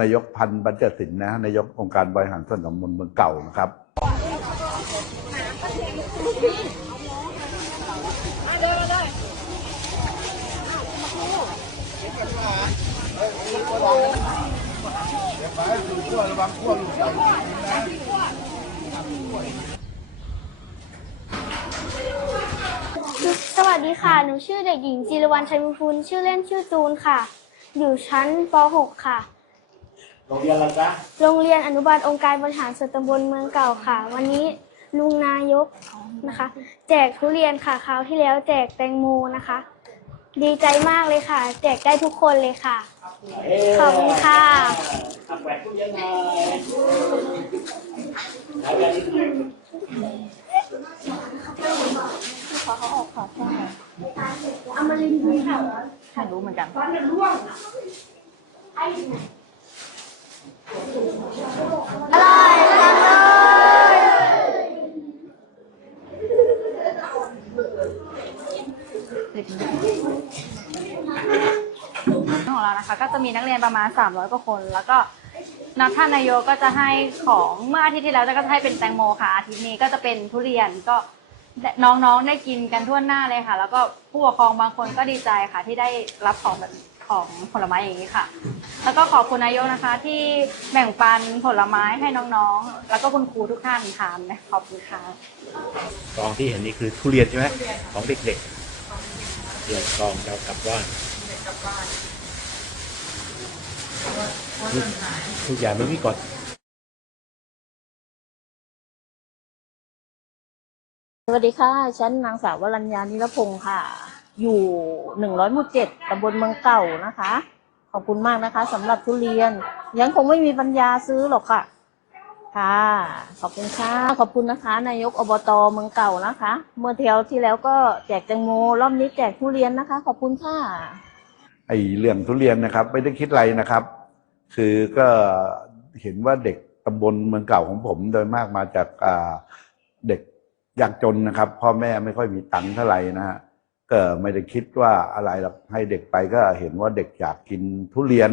นายกพันธ์บรรเจิดศิลป์นะนายกองค์การบริหารส่วนตำบลเมืองเก่านะครับสวัสดีค่ะ หนูชื่อเด็กหญิงจิรวรรณชัยมุพูลชื่อเล่นชื่อจูนค่ะ อยู่ชั้นป .6 ค่ะ รงเรียนอะไรจ๊ะโรงเรียนอนุบาลองค์การบริหารส่วนตำบลเมืองเก่าค่ะ วันนี้ลุงนายกนะคะ แจกทุเรียนค่ะคราวที่แล้วแจกแตงโมนะคะ ดีใจมากเลยค่ะ แจกได้ทุกคนเลยค่ะขอบคุณค่ะอักแหวกทุเรียนหน่อยแล้วกันนิดนึงไม่รู้เหมือนกันอ ร่อยจังเลยของเรานะคะ ก็จะมีนักเรียนประมาณ 300กว่าคน แล้วก็นักท่านนายกก็จะให้ของเมื่ออาทิตย์ที่แล้วก็จะให้เป็นแตงโมค่ะ อาทิตย์นี้ก็จะเป็นทุเรียนก็น้องๆได้กินกันทั่วหน้าเลยค่ะ แล้วก็ผู้ปกครองบางคนก็ดีใจค่ะที่ได้รับของแบบ ของผลไม้อย่างนี้ค่ะ แล้วก็ขอบคุณนายกนะคะ ที่แบ่งปันผลไม้ให้น้องๆ แล้วก็คุณครูทุกท่านทานนะขอบคุณค่ะกองที่เห็นนี่คือทุเรียนใช่ไหมของเด็กๆเรียนกองจะเอากลับบ้านทุกทุกอย่างไม่มีกฎสวัสดีค่ะ ฉันนางสาววรัญญานิรพงศ์ค่ะ อยู่หนึ่งร้อยหมู่เจ็ดตำบลเมืองเก่านะคะ ขอบคุณมากนะคะสำหรับทุเรียน ยังคงไม่มีปัญญาซื้อหรอกค่ะ ค่ะ ขอบคุณค่ะ ขอบคุณนะคะ นายกอบตเมืองเก่านะคะ เมื่อเที่ยวที่แล้วก็แจกแตงโมรอบนี้แจกทุเรียนนะคะ ขอบคุณค่ะ ไอเรื่องทุเรียนนะครับ ไม่ได้คิดอะไรนะครับ คือก็เห็นว่าเด็กตำบลเมืองเก่าของผมโดยมากมาจากเด็กยากจนนะครับ พ่อแม่ไม่ค่อยมีตังค์เท่าไหร่นะฮะ ก็ไม่ได้คิดว่าอะไรหรอกให้เด็กไปก็เห็นว่าเด็กอยากกินทุเรียน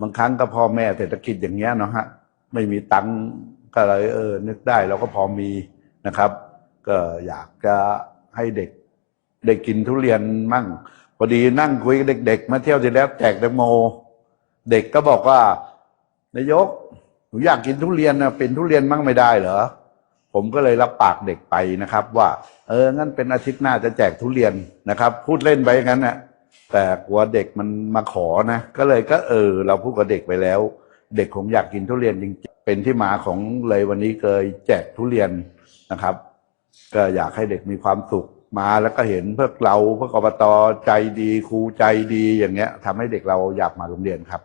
บางครั้งก็พ่อแม่เศรษฐกิจอย่างเงี้ยเนาะฮะไม่มีตังค์ก็เลยเออ นึกได้เราก็พอมีนะครับ ก็อยากจะให้เด็กได้กินทุเรียนมั่งพอดีนั่งคุยกับเด็ก ๆ มาเที่ยวที่แล้วแจกแตงโม เด็กก็บอกว่านายกหนูอยากกินทุเรียนนะเป็นทุเรียนมั่งไม่ได้เหรอ ผมก็เลยรับปากเด็กไปนะครับ ว่า เอองั้นเป็นอาทิตย์หน้าจะแจกทุเรียนนะครับ พูดเล่นไปอย่างนั้นนะแต่กลัวเด็กมันมาขอนะ ก็เลยก็เออ เราพูดกับเด็กไปแล้ว เด็กคงอยากกินทุเรียนจริงๆเป็นที่มาของเลยวันนี้เคยแจกทุเรียนนะครับ ก็อยากให้เด็กมีความสุขมาแล้วก็เห็นพวกเราพวกอบตใจดีครูใจดีอย่างเงี้ยทำให้เด็กเราอยากมาโรงเรียนครับ